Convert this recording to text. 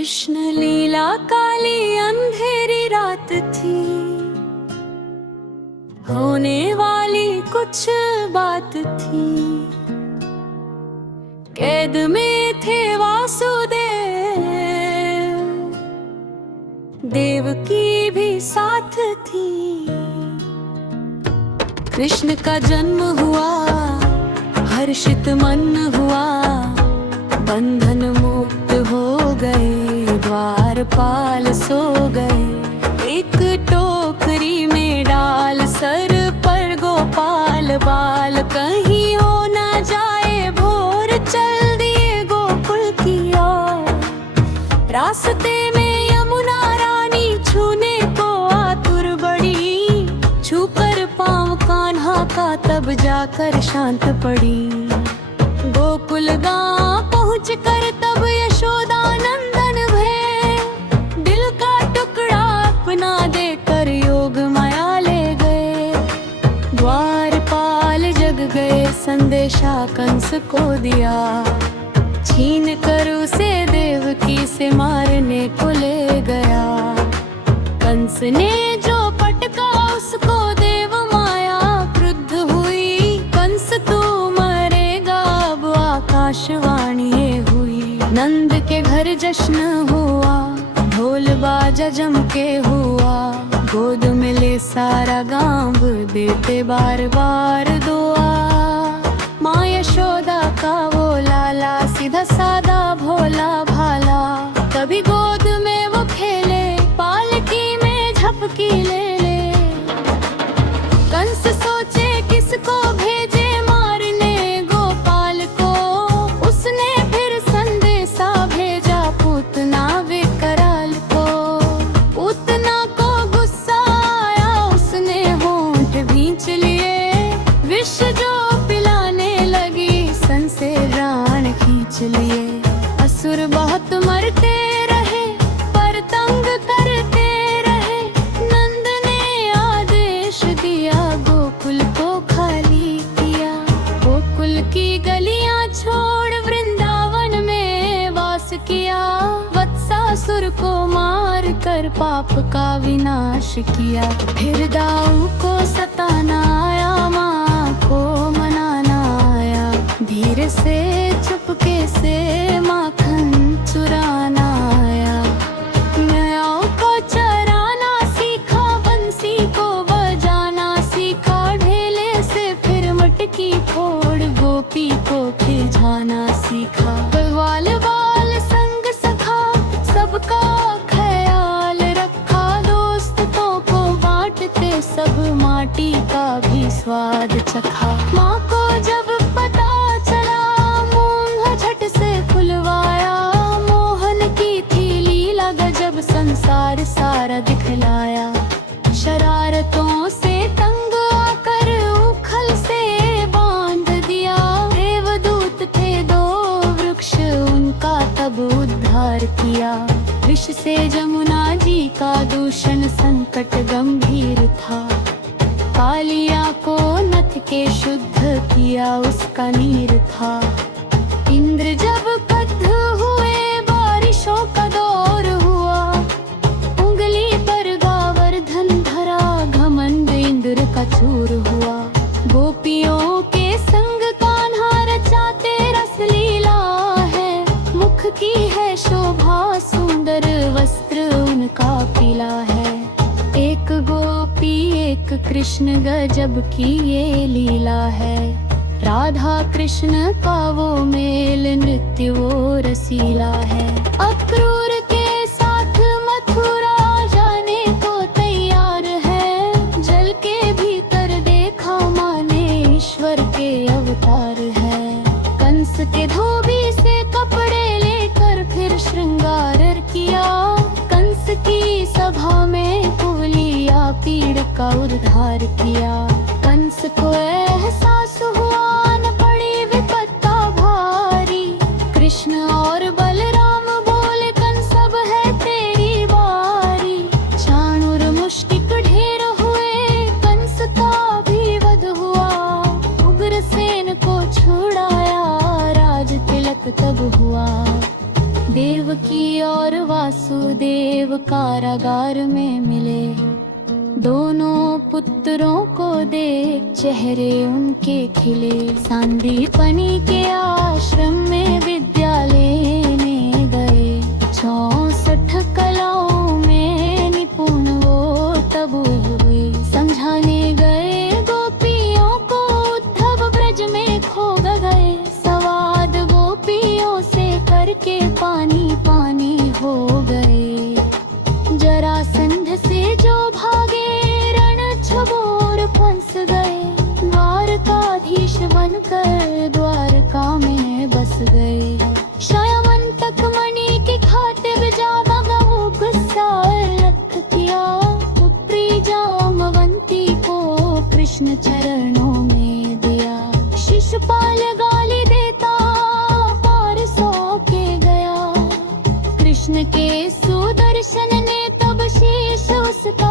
कृष्ण लीला काली अंधेरी रात थी, होने वाली कुछ बात थी। कैद में थे वासुदेव, देवकी भी साथ थी। कृष्ण का जन्म हुआ, हर्षित मन हुआ, बंधन मुक्त हो गए, द्वारपाल सो गए। एक टोकरी में डाल, सर पर गोपाल बाल, कहीं हो ना जाए भोर, चल दिए गोकुल की ओर। रास्ते में यमुना रानी छूने को आतुर बड़ी, छूकर पाँव कान्हा का तब जाकर शांत पड़ी। गोकुल गाँव पहुँच कर तब यशोदा नंदन भये, दिल का टुकड़ा अपना देकर योग माया ले गए। द्वारपाल जग गए, संदेशा कंस को दिया, छीन कर उसे देवकी से मारने को ले गया। कंस ने जो पटका उसको देव माया क्रुद्ध हुई, कंस तू मरेगा अब आकाशवाणी ये हुई। नंद के घर जश्न हुआ, ढोल बाजा जम के हुआ, गोद में ले सारा गांव, देते बार बार दुआ। माँ यशोदा का वो लाला, सीधा सादा भोला भाला, कभी गोद में वो खेले, पालकी में झपकी ले ले। कंस सोचे किसको भेजे मारने गोपाल को, उसने फिर संदेशा भेजा पूतना विकराल को। पूतना को गुस्सा आया, उसने होंठ भींच लिए, विष जो पिलाने लगी, सन से रान खींच लिए। असुर बहुत मरते रहे, पर तंग करते रहे, नंद ने आदेश दिया, गोकुल को खाली किया। गोकुल की गलियां छोड़ वृंदावन में वास किया, वत्सासुर को मार कर पाप का विनाश किया। फिर दाऊ को सताना आया, माँ को मनाना आया, धीरे से चुपके से माखन चुराना आया। न्यायों को चराना सीखा, बंसी को बजाना सीखा, ढेले से फिर मटकी फोड़ गोपी को खिजाना सीखा। ग्वाल बाल संग सखा, सबका ख्याल रखा, दोस्तों को बांटते सब, माटी का भी स्वाद चखा। माँ को जब पता चला, मुंह झट से खुलवाया, मोहन की थी लीला गजब, संसार सारा दिखलाया। शरारतों से तंग आकर उखल से बांध दिया, देवदूत थे दो वृक्ष, उनका तब उद्धार किया। विष से जमुना जी का दूषण संकट गंभीर था, कालिया को नथ के शुद्ध किया उसका नीर था। इंद्र जब क्रुद्ध हुए, बारिशों का दौर हुआ, उंगली पर गावर्धन धरा, घमंड इंद्र का चूर हुआ। गोपियों के संग कान्हा रचाते रस लीला है, मुख की है शोभा सुंदर, वस्त्र उनका पीला है। एक गोपी एक कृष्ण गजब की ये लीला है, राधा कृष्ण का वो मेल नृत्य वो रसीला है। अक्रूर के साथ मथुरा जाने को तैयार है, जल के भीतर देखा माने ईश्वर के अवतार है। कंस के धोबी से कपड़े लेकर फिर श्रृंगार किया, कंस की सभा में कुवलिया पीड़ का उद्धार किया। कंस को एहसास हुआ न पड़ी विपत्ता भारी, कृष्ण और बलराम बोले कंस अब है तेरी बारी। चाणूर मुष्टिक ढेर हुए, कंस का भी वध हुआ, उग्रसेन को छुड़ाया, राज तिलक तब हुआ। देवकी और और वासुदेव कारागार में मिले। दोनों पुत्रों को देख चेहरे उनके खिले। सांदीपनि के आश्रम में विद्या लेने गए। 64 कलाओं में निपुण वो तब हुए। समझाने गए गोपियों को, उद्धव ब्रज में खो गए। सवाद गोपियों से करके पानी पानी हो गए। जरासंध से जो भागे रण छबोर फंस गए। द्वारकाधीश बनकर द्वारका में बस गए। श्यामंतक मणि के खातिर जागा वो गुस्सा लख किया। पुत्री जामवंती को कृष्ण चरणों में दिया। शिशुपाल गाली देता पार सौ के गया। कृष्ण के सुदर्शन ने तब शीश उसका